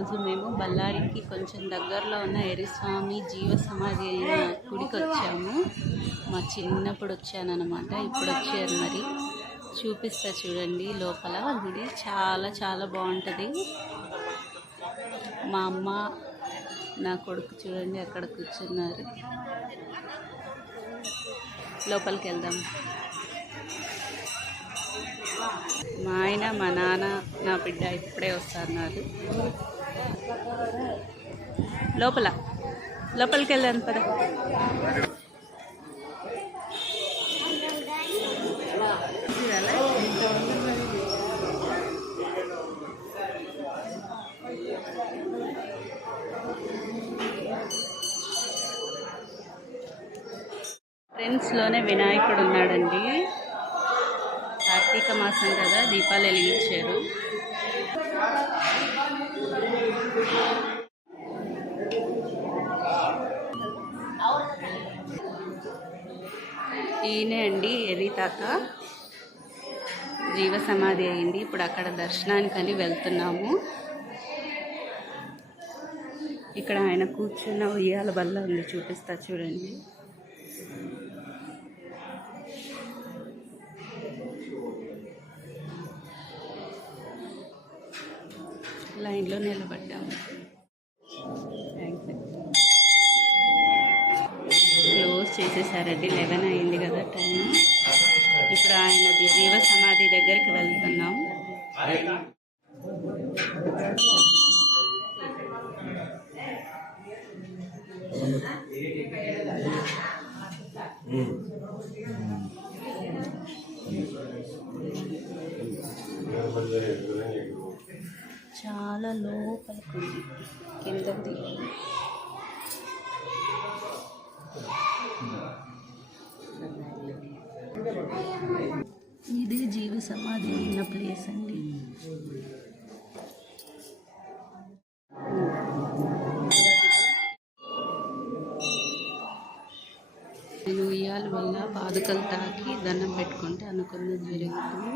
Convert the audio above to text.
ఈరోజు మేము బళ్ళారికి కొంచెం దగ్గరలో ఉన్న ఎర్రిస్వామి జీవ సమాధి అయిన గుడికి వచ్చాము. మా చిన్నప్పుడు వచ్చానన్నమాట, ఇప్పుడు వచ్చారు. మరి చూపిస్తా చూడండి. లోపల గుడి చాలా చాలా బాగుంటుంది. మా అమ్మ నా కొడుకు చూడండి అక్కడ కూర్చున్నారు. లోపలికి వెళ్దాం. మా ఆయన, మా నాన్న, నా బిడ్డ ఇప్పుడే వస్తున్నారు. లోపలికి వెళ్ళాను పద. ఫ్రెండ్స్లోనే వినాయకుడు ఉన్నాడండి. కార్తీక మాసం కదా, దీపాలు వెలిగించారు. ఈయనే అండి ఎర్రి తాత, జీవ సమాధి అయింది. ఇప్పుడు అక్కడ దర్శనానికని వెళ్తున్నాము. ఇక్కడ ఆయన కూర్చున్న ఉయ్యాల బల్ల ఉంది, చూపిస్తా చూడండి. లైన్లో నిలబడ్డాము. క్లోజ్ చేసేసారండి, 11 అయింది కదా టైం. ఇప్పుడు ఆయన జీవ సమాధి దగ్గరికి వెళ్తున్నాం. చాలా లోపలికి కిందది. ఇది జీవ సమాధి ఉన్న ప్లేస్ అండి. నేను ఉయ్యాల వల్ల పాదుకలు తాకి దండం పెట్టుకుంటే అనుకున్నది జరుగుతుంది.